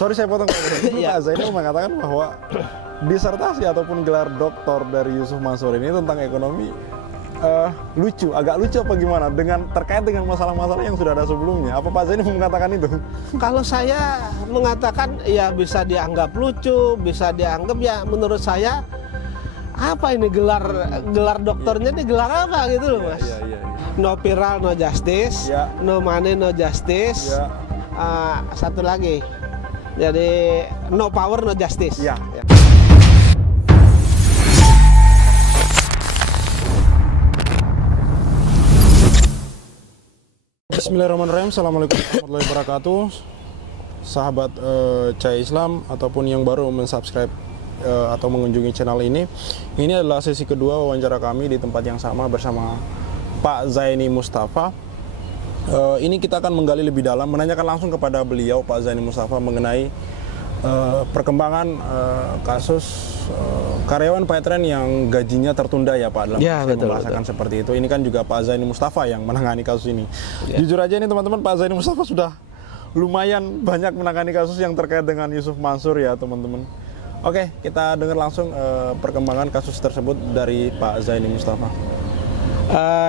sorry saya potong. Pak Zaini mengatakan bahwa disertasi ataupun gelar doktor dari Yusuf Mansur ini tentang ekonomi lucu, agak lucu apa gimana dengan terkait dengan masalah-masalah yang sudah ada sebelumnya. Apa Pak Zaini mengatakan itu? Kalau saya mengatakan ya bisa dianggap lucu, bisa dianggap ya menurut saya apa ini gelar dokternya ini gelar apa gitu loh Mas. No viral no justice, no money no justice. Satu lagi. Jadi no power no justice. Bismillahirrahmanirrahim. Assalamualaikum warahmatullahi wabarakatuh. Sahabat Cahaya Islam ataupun yang baru mensubscribe atau mengunjungi channel ini adalah sesi kedua wawancara kami di tempat yang sama bersama Pak Zaini Mustafa. Ini kita akan menggali lebih dalam, menanyakan langsung kepada beliau Pak Zaini Mustafa mengenai perkembangan kasus karyawan Paytren yang gajinya tertunda ya Pak, dalam membahasakan seperti itu. Ini kan juga Pak Zaini Mustafa yang menangani kasus ini. Jujur aja ini teman-teman, Pak Zaini Mustafa sudah lumayan banyak menangani kasus yang terkait dengan Yusuf Mansur ya teman-teman. Oke, kita dengar langsung perkembangan kasus tersebut dari Pak Zaini Mustafa.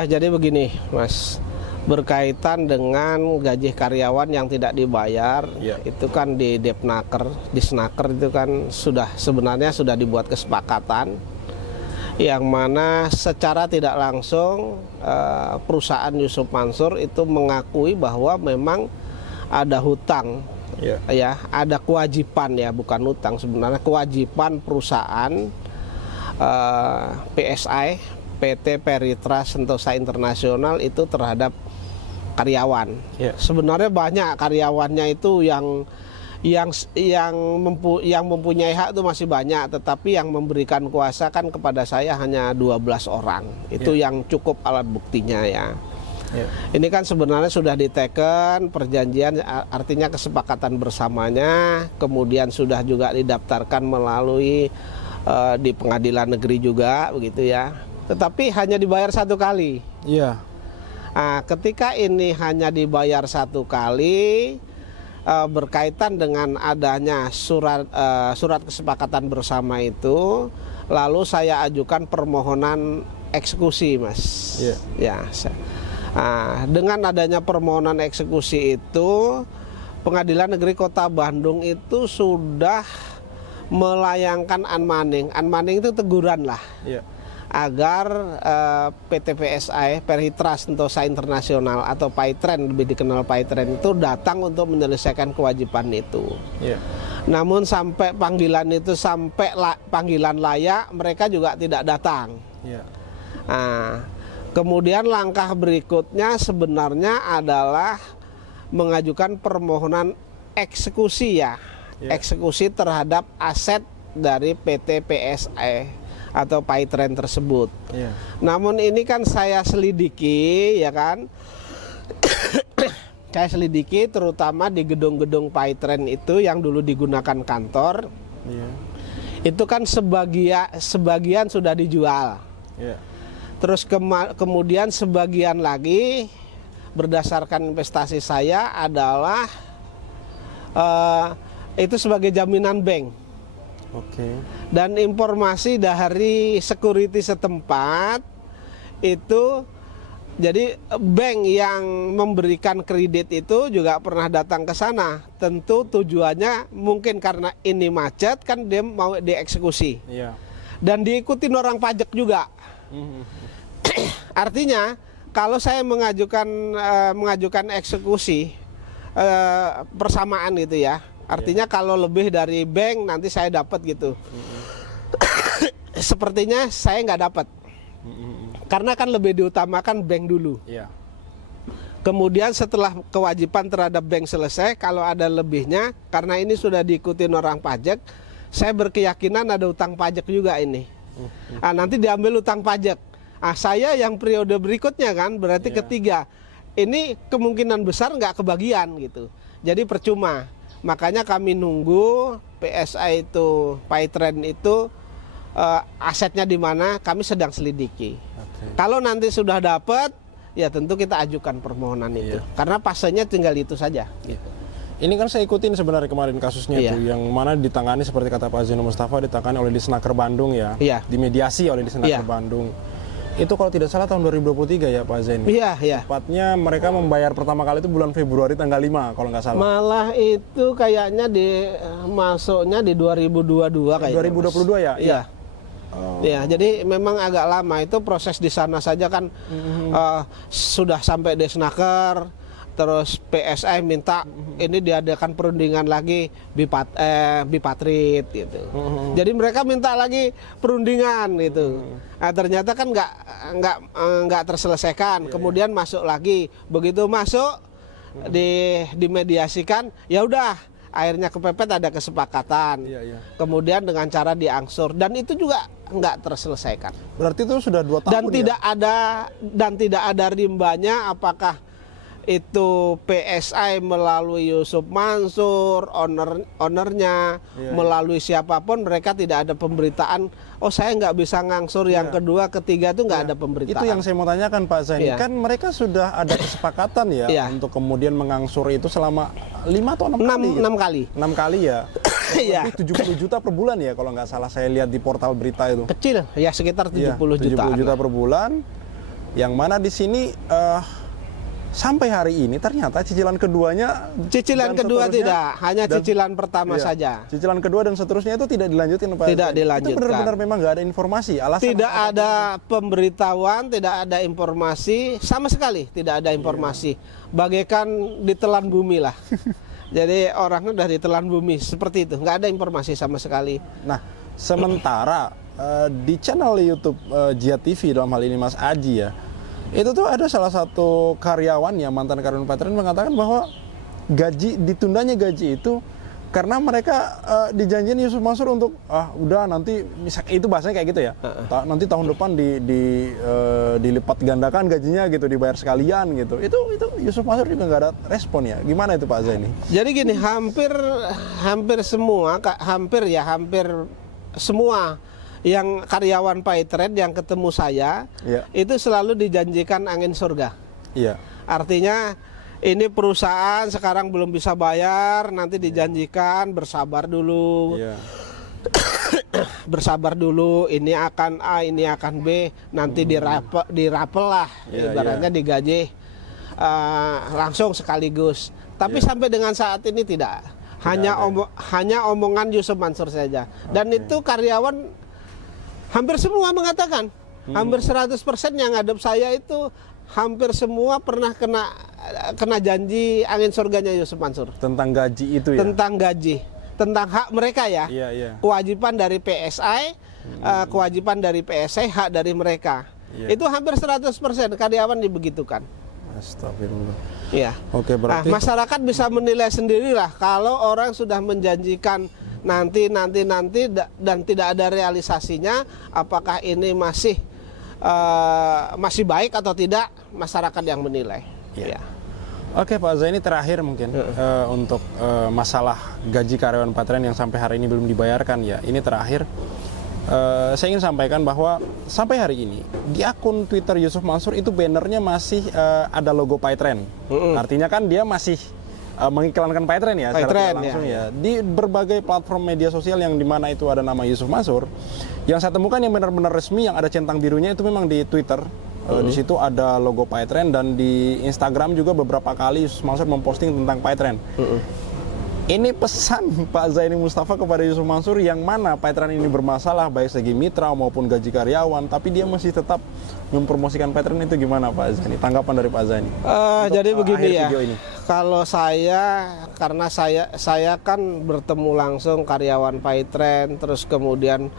Jadi begini Mas, berkaitan dengan gaji karyawan yang tidak dibayar, itu kan di Disnaker itu kan sebenarnya sudah dibuat kesepakatan yang mana secara tidak langsung perusahaan Yusuf Mansur itu mengakui bahwa memang ada hutang, ya ada kewajiban ya, bukan hutang sebenarnya, kewajiban perusahaan PSI PT Peritra Sentosa Internasional itu terhadap karyawan. Sebenarnya banyak karyawannya itu yang mempunyai hak itu masih banyak, tetapi yang memberikan kuasa kan kepada saya hanya 12 orang. Itu yang cukup alat buktinya ya. Ini kan sebenarnya sudah diteken perjanjian, artinya kesepakatan bersamanya, kemudian sudah juga didaftarkan melalui di pengadilan negeri juga begitu ya. Tetapi hanya dibayar satu kali. Nah, ketika ini hanya dibayar satu kali, berkaitan dengan adanya surat kesepakatan bersama itu, lalu saya ajukan permohonan eksekusi, Mas. Dengan adanya permohonan eksekusi itu, Pengadilan Negeri Kota Bandung itu sudah melayangkan unmanning. Unmanning itu teguran lah. Agar PT PSI Peritra Sentosa Internasional atau Paytren, lebih dikenal Paytren, itu datang untuk menyelesaikan kewajiban itu. Namun sampai panggilan itu panggilan layak, mereka juga tidak datang. Nah, kemudian langkah berikutnya sebenarnya adalah mengajukan permohonan eksekusi eksekusi terhadap aset dari PT PSI atau Paytren tersebut. Namun ini kan saya selidiki ya kan. Saya selidiki terutama di gedung-gedung Paytren itu yang dulu digunakan kantor. Itu kan sebagian sudah dijual. Terus kemudian sebagian lagi berdasarkan investasi saya adalah itu sebagai jaminan bank. Dan informasi dari security setempat itu, jadi bank yang memberikan kredit itu juga pernah datang ke sana. Tentu tujuannya mungkin karena ini macet kan dia mau dieksekusi. Dan diikutin orang pajak juga. Artinya kalau saya mengajukan eksekusi persamaan gitu ya. Artinya kalau lebih dari bank nanti saya dapat gitu. Sepertinya saya nggak dapat. Karena kan lebih diutamakan bank dulu. Kemudian setelah kewajiban terhadap bank selesai, kalau ada lebihnya, karena ini sudah diikuti orang pajak, saya berkeyakinan ada utang pajak juga ini. Nanti diambil utang pajak. Saya yang periode berikutnya kan, berarti ketiga. Ini kemungkinan besar nggak kebagian gitu. Jadi percuma. Makanya kami nunggu PSI itu, Paytren itu asetnya di mana, kami sedang selidiki. Kalau nanti sudah dapat, ya tentu kita ajukan permohonan itu. Karena pasenya tinggal itu saja. Ini kan saya ikutin sebenarnya kemarin kasusnya Iya. itu, yang mana ditangani seperti kata Pak Zainul Mustafa, ditangani oleh Disnaker Bandung ya, Iya. dimediasi oleh Disnaker Iya. Bandung. Itu kalau tidak salah tahun 2023 ya Pak Zain. Iya, iya. Tepatnya mereka membayar pertama kali itu bulan Februari tanggal 5 kalau nggak salah. Malah itu kayaknya masuknya di 2022 kayaknya. 2022 ya? Iya. Ya, jadi memang agak lama itu proses di sana saja kan sudah sampai Disnaker, terus PSI minta ini diadakan perundingan lagi bipatrit gitu. Jadi mereka minta lagi perundingan gitu. Nah, ternyata kan nggak terselesaikan. Kemudian masuk lagi, begitu masuk dimediasikan, ya udah. Akhirnya kepepet, ada kesepakatan. Iya. Kemudian dengan cara diangsur, dan itu juga nggak terselesaikan. Berarti itu sudah 2 tahun Dan ya? tidak ada rimbanya apakah itu PSI melalui Yusuf Mansur, ownernya, Iya, melalui siapapun, mereka tidak ada pemberitaan. Oh, saya nggak bisa ngangsur yang kedua, ketiga itu nggak ada pemberitaan. Itu yang saya mau tanyakan Pak Zaini. Iya. Kan mereka sudah ada kesepakatan ya Iya. untuk kemudian mengangsur itu selama 5 atau 6 kali. 6 kali. 6 kali ya. Iya. Lebih 70 juta per bulan ya kalau nggak salah saya lihat di portal berita itu. Kecil, ya sekitar 70 Iya, juta. 70 juta per bulan. Yang mana di sini sampai hari ini ternyata cicilan keduanya Cicilan dan kedua seterusnya- tidak, hanya dan- cicilan pertama iya, saja. Cicilan kedua dan seterusnya itu tidak dilanjutin Pak. Tidak Zaini. dilanjutkan. Itu benar-benar memang nggak ada informasi. Alasan Tidak apa? ada pemberitahuan, tidak ada informasi, sama sekali tidak ada informasi. Bagaikan ditelan bumi lah. Jadi orangnya udah ditelan bumi seperti itu, nggak ada informasi sama sekali. Nah, sementara di channel YouTube Jia TV dalam hal ini Mas Aji ya, itu tuh ada salah satu karyawan yang mantan karyawan Patreon mengatakan bahwa ditundanya gaji itu karena mereka dijanjiin Yusuf Mansur untuk udah nanti itu bahasanya kayak gitu ya, nanti tahun depan dilipat gandakan gajinya gitu, dibayar sekalian gitu. Itu Yusuf Mansur juga nggak ada respon ya. Gimana itu Pak Zaini? Jadi gini, hampir semua yang karyawan Paytrade yang ketemu saya Iya. itu selalu dijanjikan angin surga. Iya. Artinya ini perusahaan sekarang belum bisa bayar, nanti dijanjikan bersabar dulu. Iya. Bersabar dulu, ini akan A, ini akan B, nanti dirapel lah, Iya, ibaratnya digaji langsung sekaligus. Tapi Iya. sampai dengan saat ini tidak. Hanya omongan Yusuf Mansur saja. Dan itu karyawan hampir semua mengatakan, hampir 100% yang ngadep saya itu hampir semua pernah kena janji angin surganya Yusuf Mansur. Tentang gaji itu ya. Tentang gaji, tentang hak mereka ya. Iya. Kewajiban dari PSI, kewajiban dari PSI, hak dari mereka. Iya. Itu hampir 100% karyawan dibegitukan. Astagfirullah. Iya. Oke, Nah, berarti masyarakat bisa menilai sendirilah kalau orang sudah menjanjikan nanti dan tidak ada realisasinya, apakah ini masih baik atau tidak, masyarakat yang menilai. Iya. Ya. Oke Pak Zaini, terakhir mungkin untuk masalah gaji karyawan Patreon yang sampai hari ini belum dibayarkan ya. Ini terakhir saya ingin sampaikan bahwa sampai hari ini di akun Twitter Yusuf Mansur itu bannernya masih ada logo Patreon. Artinya kan dia masih mengiklankan Patreon ya secara Patreon, tidak langsung ya. Di berbagai platform media sosial yang dimana itu ada nama Yusuf Mansur. Yang saya temukan yang benar-benar resmi yang ada centang birunya itu memang di Twitter. Di situ ada logo Patreon, dan di Instagram juga beberapa kali Yusuf Mansur memposting tentang Patreon. Ini pesan Pak Zaini Mustafa kepada Yusuf Mansur yang mana Patreon ini bermasalah baik segi mitra maupun gaji karyawan, tapi dia masih tetap mempromosikan Patreon, itu gimana Pak Zaini? Tanggapan dari Pak Zaini? Jadi begini akhir ya. video ini. Kalau karena saya kan bertemu langsung karyawan Patreon, terus kemudian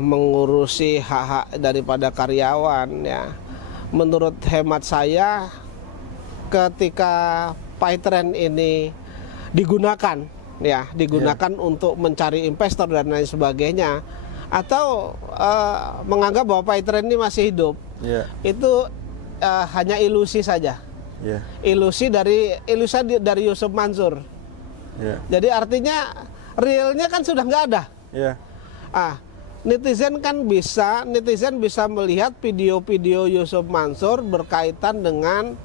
mengurusi hak-hak daripada karyawan ya. Menurut hemat saya, ketika Patreon ini digunakan untuk mencari investor dan lain sebagainya, atau menganggap bahwa Patreon ini masih hidup, itu hanya ilusi saja. Ilusi dari Yusuf Mansur. Jadi artinya realnya kan sudah nggak ada. Netizen bisa melihat video-video Yusuf Mansur berkaitan dengan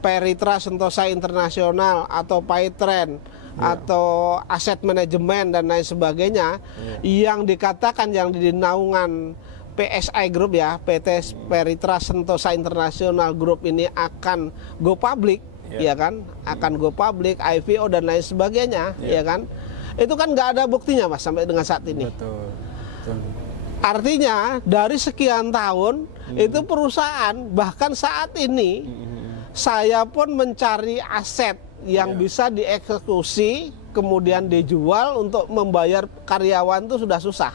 Peritra Sentosa Internasional atau Paytrend atau aset manajemen dan lain sebagainya yang dikatakan yang di naungan PSI Group ya, PT Peritra Sentosa Internasional Group ini akan go public, ya kan, akan go public, IPO dan lain sebagainya, ya kan, itu kan nggak ada buktinya Mas sampai dengan saat ini. Betul. Betul. Artinya dari sekian tahun itu perusahaan bahkan saat ini saya pun mencari aset yang bisa dieksekusi kemudian dijual untuk membayar karyawan itu sudah susah.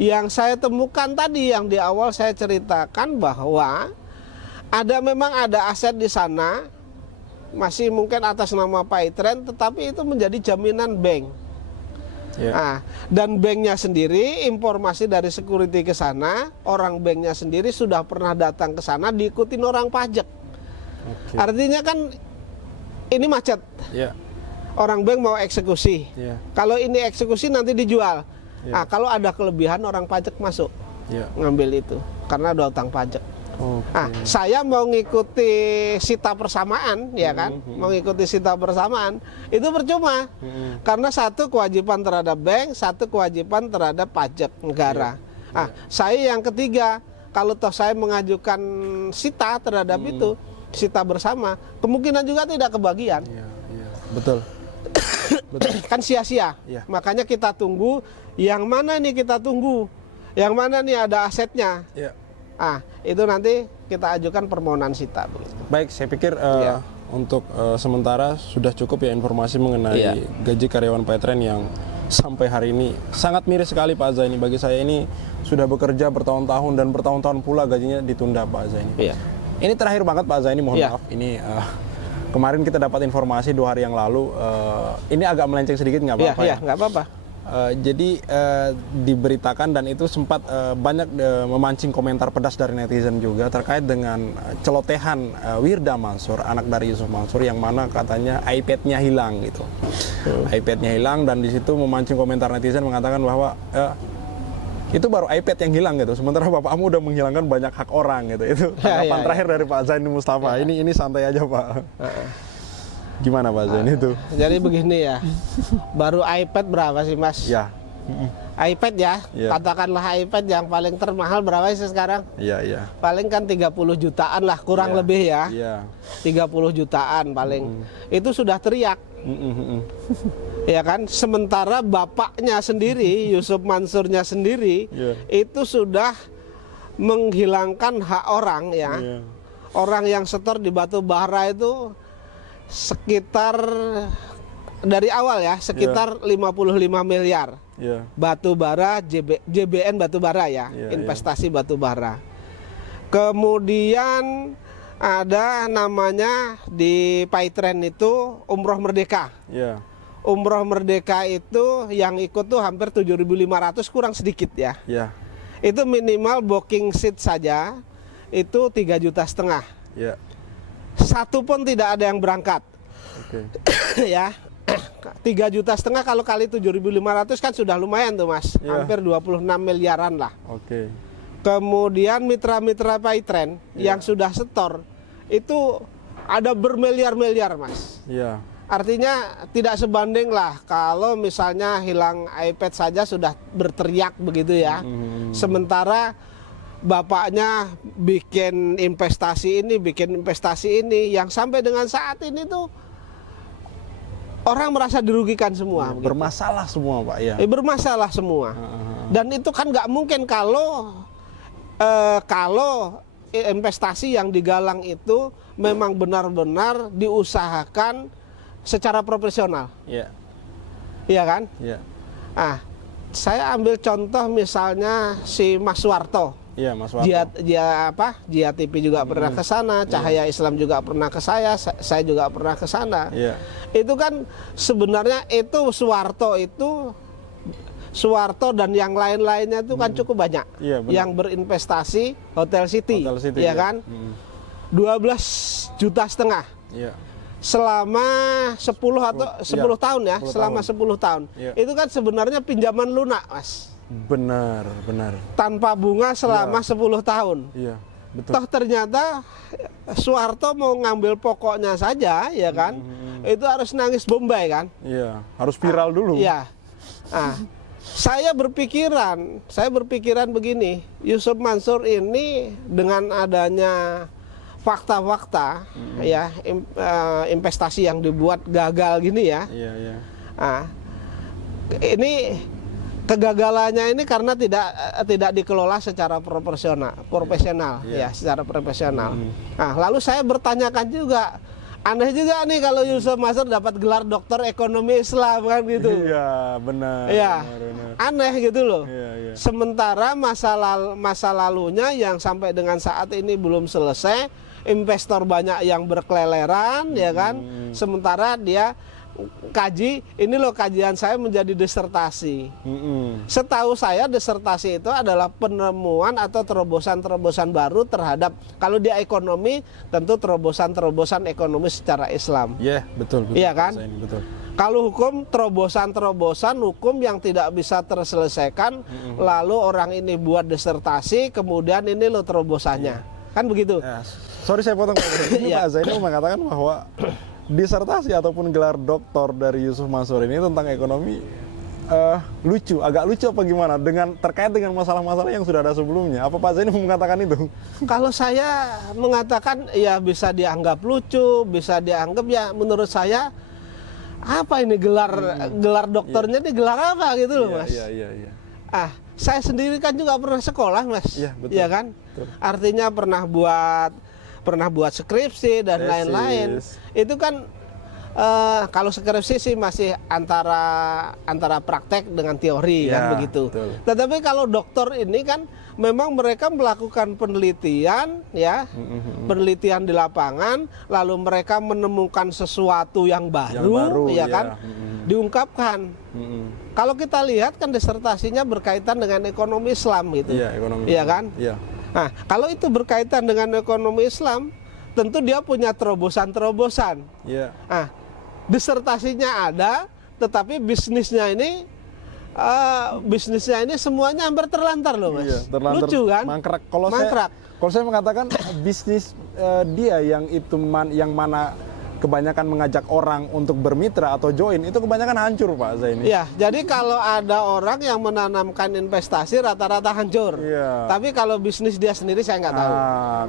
Yang saya temukan tadi yang di awal saya ceritakan bahwa memang ada aset di sana masih mungkin atas nama Paytrend tetapi itu menjadi jaminan bank. Dan banknya sendiri informasi dari security ke sana, orang banknya sendiri sudah pernah datang ke sana diikutin orang pajak. Artinya kan ini macet. Orang bank mau eksekusi. Kalau ini eksekusi nanti dijual. Kalau ada kelebihan orang pajak masuk ngambil itu karena ada utang pajak. Saya mau ngikuti sita persamaan, ya kan? Mau ngikuti sita persamaan itu percuma karena satu kewajiban terhadap bank, satu kewajiban terhadap pajak negara. Saya yang ketiga, kalau toh saya mengajukan sita terhadap itu, sita bersama, kemungkinan juga tidak kebagian. Betul. Kan sia-sia. Makanya kita tunggu. Yang mana nih kita tunggu? Yang mana nih ada asetnya? Itu nanti kita ajukan permohonan sita. Baik, saya pikir untuk sementara sudah cukup ya informasi mengenai gaji karyawan Paytrend yang sampai hari ini sangat miris sekali Pak Zaini. Bagi saya ini sudah bekerja bertahun-tahun dan bertahun-tahun pula gajinya ditunda Pak Zaini. Ini terakhir banget Pak Zaini, mohon maaf. Ini kemarin kita dapat informasi 2 hari yang lalu. Ini agak melenceng sedikit, nggak apa-apa ya? Nggak apa-apa. Jadi diberitakan dan itu sempat banyak memancing komentar pedas dari netizen juga terkait dengan celotehan Wirda Mansur, anak dari Yusuf Mansur, yang mana katanya iPad-nya hilang gitu. iPad-nya hilang dan di situ memancing komentar netizen mengatakan bahwa itu baru iPad yang hilang gitu. Sementara bapakmu udah menghilangkan banyak hak orang gitu. Itu tanggapan terakhir dari Pak Zaini Mustafa. Ini santai aja Pak. Gimana Pak Zaini itu? Jadi begini ya, baru iPad berapa sih Mas? iPad ya, katakanlah iPad yang paling termahal berapa sih sekarang? Paling kan 30 jutaan lah, kurang lebih ya. 30 jutaan paling. Itu sudah teriak. Ya kan, sementara bapaknya sendiri, Yusuf Mansurnya sendiri, itu sudah menghilangkan hak orang ya. Orang yang setor di batu bara itu sekitar dari awal ya sekitar 55 miliar batu bara, JBN batu bara ya, investasi batu bara. Kemudian ada namanya di Paytrend itu Umroh Merdeka. Umroh Merdeka itu yang ikut tuh hampir 7.500 kurang sedikit ya. Itu minimal booking seat saja itu 3,5 juta. Satu pun tidak ada yang berangkat. Ya, 3,5 juta kalau kali 7.500 kan sudah lumayan tuh Mas, hampir 26 miliaran lah. Kemudian mitra-mitra Paytrend yang sudah setor itu ada bermiliar-miliar Mas. Artinya tidak sebanding lah kalau misalnya hilang iPad saja sudah berteriak begitu ya. Sementara bapaknya bikin investasi ini yang sampai dengan saat ini tuh orang merasa dirugikan semua. Bermasalah semua Pak ya. Bermasalah semua. Dan itu kan nggak mungkin kalau investasi yang digalang itu memang benar-benar diusahakan secara profesional. Iya kan? Saya ambil contoh misalnya si Mas Warto. Mas Warto. Jia TV juga pernah ke sana, Cahaya Islam juga pernah ke saya juga pernah ke sana. Itu kan sebenarnya itu Suwarto dan yang lain-lainnya itu kan cukup banyak yang berinvestasi Hotel City ya kan? 12,5 juta selama 10 atau 10 tahun ya, selama 10 tahun. Itu kan sebenarnya pinjaman lunak Mas. Benar. Tanpa bunga selama 10 tahun. betul. Toh ternyata Soeharto mau ngambil pokoknya saja, ya kan? Itu harus nangis Bombay kan? Iya, harus viral dulu. Iya. Nah, saya berpikiran begini, Yusuf Mansur ini dengan adanya fakta-fakta, ya, investasi yang dibuat gagal gini ya. Iya, iya. Nah, ini kegagalannya ini karena tidak dikelola secara profesional, ya, secara profesional. Nah, lalu saya bertanyakan juga, aneh juga nih kalau Yusuf Mansur dapat gelar doktor ekonomi Islam kan gitu. Iya, benar. Iya, benar. aneh gitu loh. Iya, iya. Sementara masa lalunya yang sampai dengan saat ini belum selesai, investor banyak yang berkeleleran, ya kan. Sementara dia kaji, ini loh kajian saya menjadi disertasi. Setahu saya disertasi itu adalah penemuan atau terobosan-terobosan baru terhadap, kalau dia ekonomi tentu terobosan-terobosan ekonomi secara Islam. Iya, betul, betul. Iya kan? Betul. Kalau hukum, terobosan-terobosan hukum yang tidak bisa terselesaikan, lalu orang ini buat disertasi, kemudian ini loh terobosannya. Kan begitu? Ya, sorry saya potong. Ini Pak Zaini mengatakan bahwa disertasi ataupun gelar doktor dari Yusuf Mansur ini tentang ekonomi lucu, agak lucu apa gimana dengan terkait dengan masalah-masalah yang sudah ada sebelumnya. Apa Pak Zaini mengatakan itu? Kalau saya mengatakan ya bisa dianggap lucu, bisa dianggap ya menurut saya apa ini gelar doktornya ini gelar apa gitu loh, Mas. Iya. Saya sendiri kan juga pernah sekolah, Mas. Iya, betul. Iya kan? Betul. Artinya pernah buat skripsi dan lain-lain. Itu kan kalau skripsi sih masih antara praktek dengan teori, ya, kan begitu. Betul. Tetapi kalau dokter ini kan memang mereka melakukan penelitian, ya, penelitian di lapangan, lalu mereka menemukan sesuatu yang baru, ya kan, diungkapkan. Kalau kita lihat kan disertasinya berkaitan dengan ekonomi Islam gitu, iya, ekonomi, iya kan? Iya. Nah, kalau itu berkaitan dengan ekonomi Islam, tentu dia punya terobosan-terobosan. Iya. Nah, disertasinya ada, tetapi bisnisnya ini semuanya hampir terlantar loh, Mas. Iya, terlantar, lucu kan? Mangkrak. Kalau saya mengatakan bisnis dia yang itu yang mana kebanyakan mengajak orang untuk bermitra atau join, itu kebanyakan hancur, Pak Zaini. Iya, jadi kalau ada orang yang menanamkan investasi rata-rata hancur. Iya. Tapi kalau bisnis dia sendiri saya nggak tahu.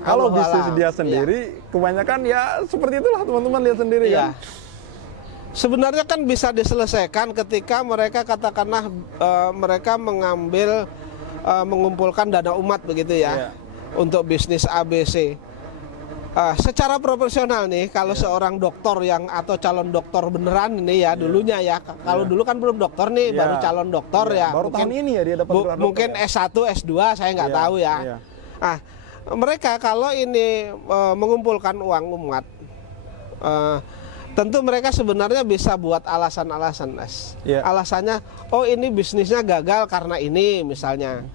Kalau bisnis dia sendiri, kebanyakan ya seperti itulah, teman-teman lihat sendiri kan. Sebenarnya kan bisa diselesaikan ketika mereka katakanlah mereka mengumpulkan dana umat begitu ya, untuk bisnis ABC. Secara profesional nih, kalau seorang dokter atau calon dokter beneran ini ya, dulunya ya, kalau dulu kan belum dokter nih, baru calon dokter ya, baru mungkin, tahun ini ya dia dapat gelar dokter, mungkin ya. S1, S2 saya nggak tahu ya. Mereka kalau ini mengumpulkan uang umat, tentu mereka sebenarnya bisa buat alasan-alasan, Mas. Alasannya, oh ini bisnisnya gagal karena ini misalnya.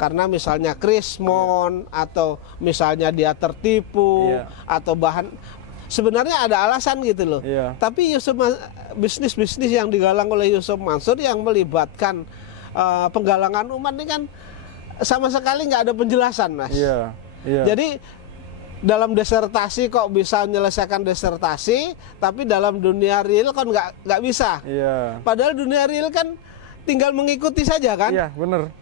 Karena misalnya krismon, atau misalnya dia tertipu, atau sebenarnya ada alasan gitu loh. Tapi bisnis-bisnis yang digalang oleh Yusuf Mansur yang melibatkan penggalangan umat ini kan sama sekali nggak ada penjelasan, Mas. Jadi dalam disertasi kok bisa menyelesaikan disertasi, tapi dalam dunia real kan nggak bisa. Padahal dunia real kan tinggal mengikuti saja kan. Iya, benar.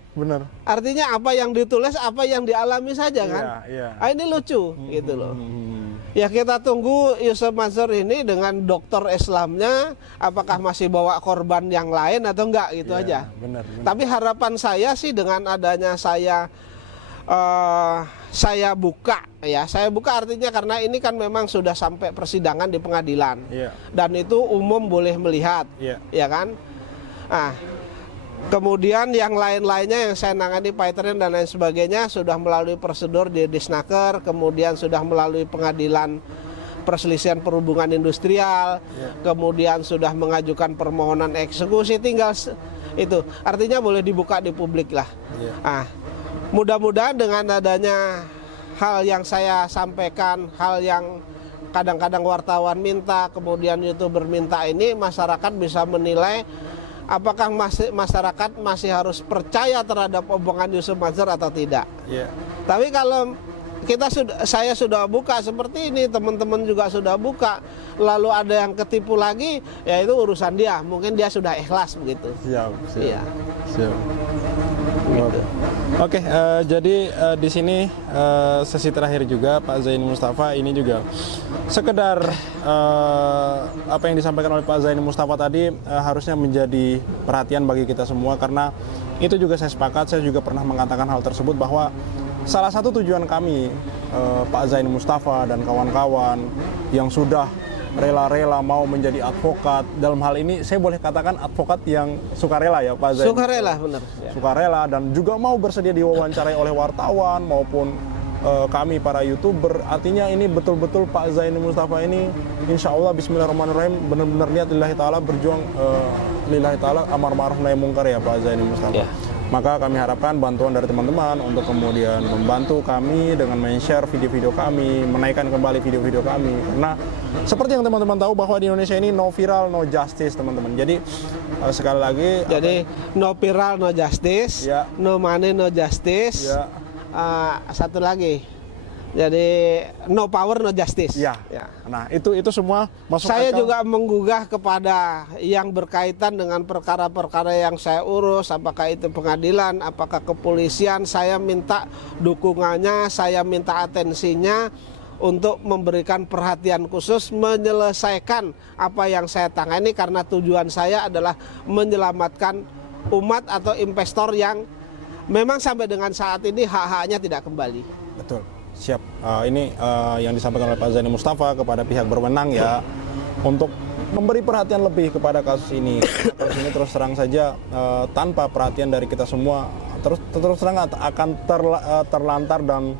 Artinya apa yang ditulis, apa yang dialami saja kan. Ini lucu gitu loh. Ya kita tunggu Yusuf Mansur ini dengan dokter Islamnya, apakah masih bawa korban yang lain atau enggak gitu aja. Benar. Tapi harapan saya sih dengan adanya saya buka artinya karena ini kan memang sudah sampai persidangan di pengadilan, dan itu umum boleh melihat, ya kan. Kemudian yang lain-lainnya yang saya nangani Paitren dan lain sebagainya sudah melalui prosedur di Disnaker, kemudian sudah melalui pengadilan perselisihan perhubungan industrial, kemudian sudah mengajukan permohonan eksekusi, tinggal itu. Artinya boleh dibuka di publik lah. Mudah-mudahan dengan adanya hal yang saya sampaikan, hal yang kadang-kadang wartawan minta, kemudian YouTuber minta ini, masyarakat bisa menilai apakah masyarakat masih harus percaya terhadap omongan Yusuf Mansur atau tidak. Tapi kalau saya sudah buka seperti ini, teman-teman juga sudah buka, lalu ada yang ketipu lagi, ya itu urusan dia. Mungkin dia sudah ikhlas begitu. Siap. Iya. Siap. Gitu. Oke, jadi di sini sesi terakhir juga Pak Zaini Mustafa ini juga sekedar apa yang disampaikan oleh Pak Zaini Mustafa tadi harusnya menjadi perhatian bagi kita semua, karena itu juga saya sepakat, saya juga pernah mengatakan hal tersebut bahwa salah satu tujuan kami Pak Zaini Mustafa dan kawan-kawan yang sudah rela-rela mau menjadi advokat, dalam hal ini saya boleh katakan advokat yang sukarela ya Pak Zaini. Sukarela, benar. Sukarela dan juga mau bersedia diwawancarai oleh wartawan maupun kami para YouTuber. Artinya ini betul-betul Pak Zaini Mustafa ini insya Allah bismillahirrahmanirrahim benar-benar niat lillahi ta'ala berjuang lillahi ta'ala amar ma'ruf nahi mungkar ya Pak Zaini Mustafa. Ya. Maka kami harapkan bantuan dari teman-teman untuk kemudian membantu kami dengan men-share video-video kami, menaikkan kembali video-video kami. Karena seperti yang teman-teman tahu bahwa di Indonesia ini no viral, no justice teman-teman. Jadi sekali lagi. Jadi no viral, no justice, ya. No money, no justice. Ya. Satu lagi, jadi no power, no justice. Ya. Ya. Nah itu semua masuk Saya akal. juga menggugah kepada yang berkaitan dengan perkara-perkara yang saya urus, apakah itu pengadilan, apakah kepolisian. Saya minta dukungannya, saya minta atensinya untuk memberikan perhatian khusus menyelesaikan apa yang saya tangani, karena tujuan saya adalah menyelamatkan umat atau investor yang memang sampai dengan saat ini hak-haknya tidak kembali. Betul. Siap. Ini yang disampaikan oleh Pak Zaini Mustafa kepada pihak berwenang ya, untuk memberi perhatian lebih kepada kasus ini. Kasus ini terus terang saja tanpa perhatian dari kita semua terus terang akan terlantar dan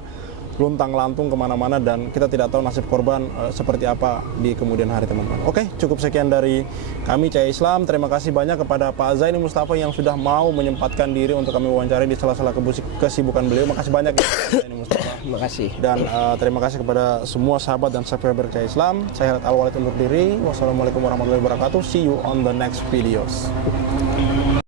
luntang-lantung kemana-mana, dan kita tidak tahu nasib korban seperti apa di kemudian hari teman-teman. Oke, cukup sekian dari kami Cahaya Islam. Terima kasih banyak kepada Pak Zaini Mustafa yang sudah mau menyempatkan diri untuk kami wawancari di sela-sela kesibukan beliau. Makasih banyak ya Pak Zaini Mustafa. Terima kasih. Dan terima kasih kepada semua sahabat dan subscriber Cahaya Islam. Saya Al-Walid undur diri. Wassalamualaikum warahmatullahi wabarakatuh. See you on the next videos.